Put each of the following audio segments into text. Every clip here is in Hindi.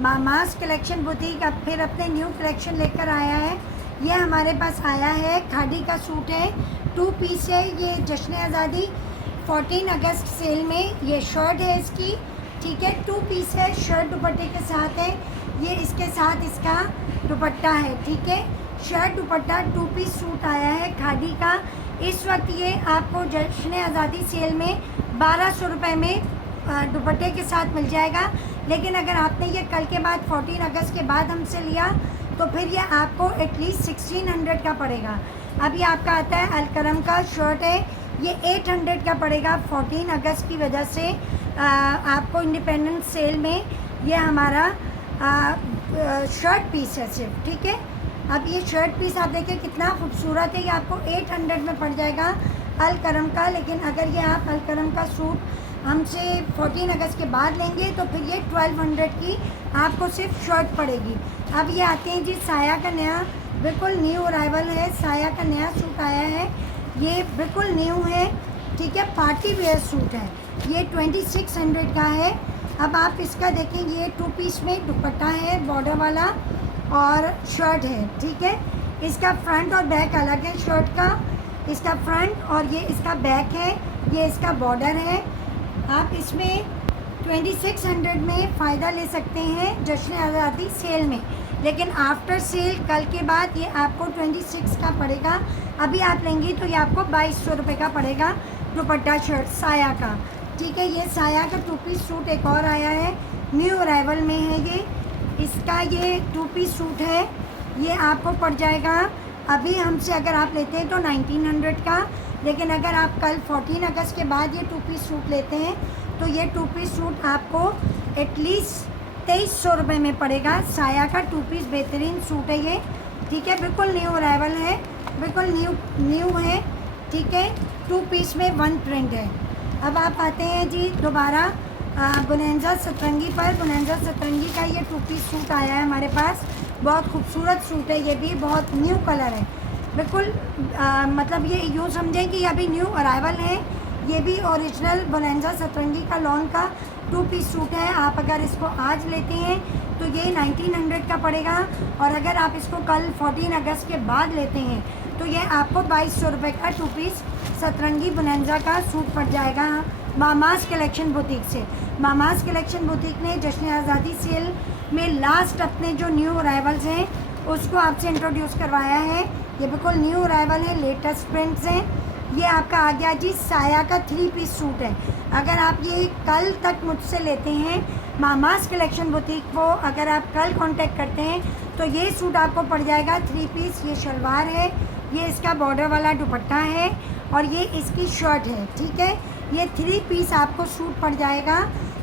मामास कलेक्शन बुटीक अब फिर अपने न्यू कलेक्शन लेकर आया है। ये हमारे पास आया है, खादी का सूट है, 2 पीस है। ये जश्न आज़ादी 14 अगस्त सेल में ये शर्ट है इसकी, ठीक है। 2 पीस है, शर्ट दुपट्टे के साथ है। ये इसके साथ इसका दुपट्टा है, ठीक है। शर्ट दुपट्टा 2 पीस सूट आया है खादी का। इस वक्त ये आपको जश्न आज़ादी सेल में 1200 रुपये में दुपट्टे के साथ मिल जाएगा। लेकिन अगर आपने ये कल के बाद 14 अगस्त के बाद हमसे लिया तो फिर ये आपको एटलीस्ट 1600 का पड़ेगा। अभी आपका आता है अलकरम का शर्ट है, ये 800 का पड़ेगा। 14 अगस्त की वजह से आपको इंडिपेंडेंस सेल में ये हमारा शर्ट पीस है सिर्फ, ठीक है। अब ये शर्ट पीस आप देखिए कितना खूबसूरत है, ये आपको 800 में पड़ जाएगा अलकरम का। लेकिन अगर ये आप अलकरम का सूट हमसे 14 अगस्त के बाद लेंगे तो फिर ये 1200 की आपको सिर्फ शर्ट पड़ेगी। अब ये आते हैं जी साया का नया, बिल्कुल न्यू अराइवल है, साया का नया सूट आया है। ये बिल्कुल न्यू है, ठीक है, पार्टी वेयर सूट है। ये 2600 का है। अब आप इसका देखेंगे, ये 2 पीस में दुपट्टा है बॉर्डर वाला और शर्ट है, ठीक है। इसका फ्रंट और बैक अलग है शर्ट का, इसका फ्रंट और ये इसका बैक है, ये इसका बॉर्डर है। आप इसमें 2600 में फ़ायदा ले सकते हैं जश्न आज़ादी सेल में। लेकिन आफ्टर सेल कल के बाद ये आपको 26 का पड़ेगा। अभी आप लेंगी तो ये आपको 2200 रुपये का पड़ेगा दुपट्टा शर्ट साया का, ठीक है। ये साया का 2 पीस सूट एक और आया है, न्यू अराइवल में है ये। इसका ये 2 पीस सूट है, ये आपको पड़ जाएगा अभी हमसे अगर आप लेते हैं तो 1900 का। लेकिन अगर आप कल 14 अगस्त के बाद ये 2 पीस सूट लेते हैं तो ये 2 पीस सूट आपको एटलीस्ट 2300 रुपये में पड़ेगा। साया का 2 पीस बेहतरीन सूट है ये, ठीक है, बिल्कुल न्यू अराइवल है, बिल्कुल न्यू है, ठीक है। 2 पीस में 1 प्रिंट है। अब आप आते हैं जी दोबारा बोनेंजा सतरंगी पर। बोनेंजा सतरंगी का ये 2 पीस सूट आया है हमारे पास, बहुत खूबसूरत सूट है, ये भी बहुत न्यू कलर है, बिल्कुल मतलब ये यूँ समझें कि अभी न्यू अराइवल है। ये भी ओरिजिनल बोनेंजा सतरंगी का लॉन का 2 पीस सूट है। आप अगर इसको आज लेते हैं तो ये 1900 का पड़ेगा, और अगर आप इसको कल 14 अगस्त के बाद लेते हैं तो ये आपको 2200 रुपये का 2 पीस सतरंगी बोनेंजा का सूट पड़ जाएगा मामास कलेक्शन बुटीक से। मामास कलेक्शन बुटीक ने जश्न आज़ादी सेल में लास्ट अपने जो न्यू अराइवल्स हैं उसको आपसे इंट्रोड्यूस करवाया है। ये बिल्कुल न्यू अराइवल है, लेटेस्ट प्रिंट्स हैं। ये आपका आ गया जी साया का 3 पीस सूट है। अगर आप ये कल तक मुझसे लेते हैं मामास कलेक्शन बुटीक को, अगर आप कल कांटेक्ट करते हैं तो ये सूट आपको पड़ जाएगा 3 पीस। ये शलवार है, ये इसका बॉर्डर वाला दुपट्टा है और ये इसकी शर्ट है, ठीक है। ये 3 पीस आपको सूट पड़ जाएगा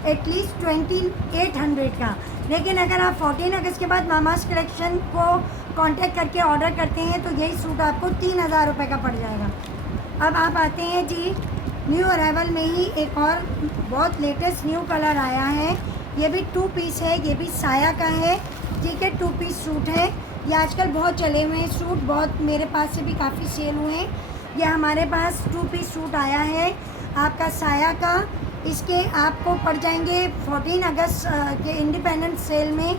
एटलीस्ट 2800 का। लेकिन अगर आप 14 अगस्त के बाद मामास कलेक्शन को कांटेक्ट करके ऑर्डर करते हैं तो यही सूट आपको 3000 रुपये का पड़ जाएगा। अब आप आते हैं जी न्यू अराइवल में ही एक और बहुत लेटेस्ट न्यू कलर आया है। ये भी 2 पीस है, ये भी साया का है, ठीक है। 2 पीस सूट है, ये आजकल बहुत चले हुए हैं सूट, बहुत मेरे पास से भी काफ़ी सेल हुए हैं। ये हमारे पास 2 पीस सूट आया है आपका साया का। इसके आपको पड़ जाएंगे 14 अगस्त के इंडिपेंडेंस सेल में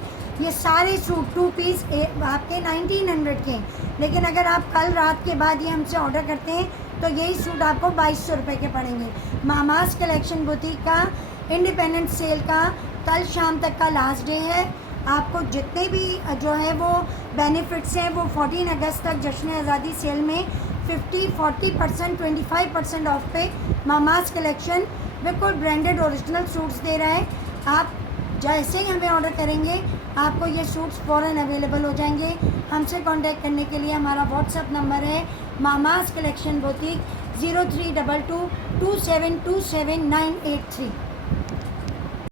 ये सारे सूट 2 पीस आपके 1900 के। लेकिन अगर आप कल रात के बाद ये हमसे ऑर्डर करते हैं तो यही सूट आपको 2200 रुपये के पड़ेंगे। मामास कलेक्शन बुटीक का इंडिपेंडेंस सेल का कल शाम तक का लास्ट डे है। आपको जितने भी जो है वो बेनिफिट्स हैं वो 14 अगस्त तक जश्न आज़ादी सेल में 50, 40%, 25% ऑफ पे मामास कलेक्शन बिल्कुल ब्रांडेड ओरिजिनल सूट्स दे रहा है। आप जैसे ही हमें ऑर्डर करेंगे आपको ये सूट्स फ़ौरन अवेलेबल हो जाएंगे। हमसे कांटेक्ट करने के लिए हमारा व्हाट्सएप नंबर है मामास कलेक्शन बुटीक 0322 2727 983।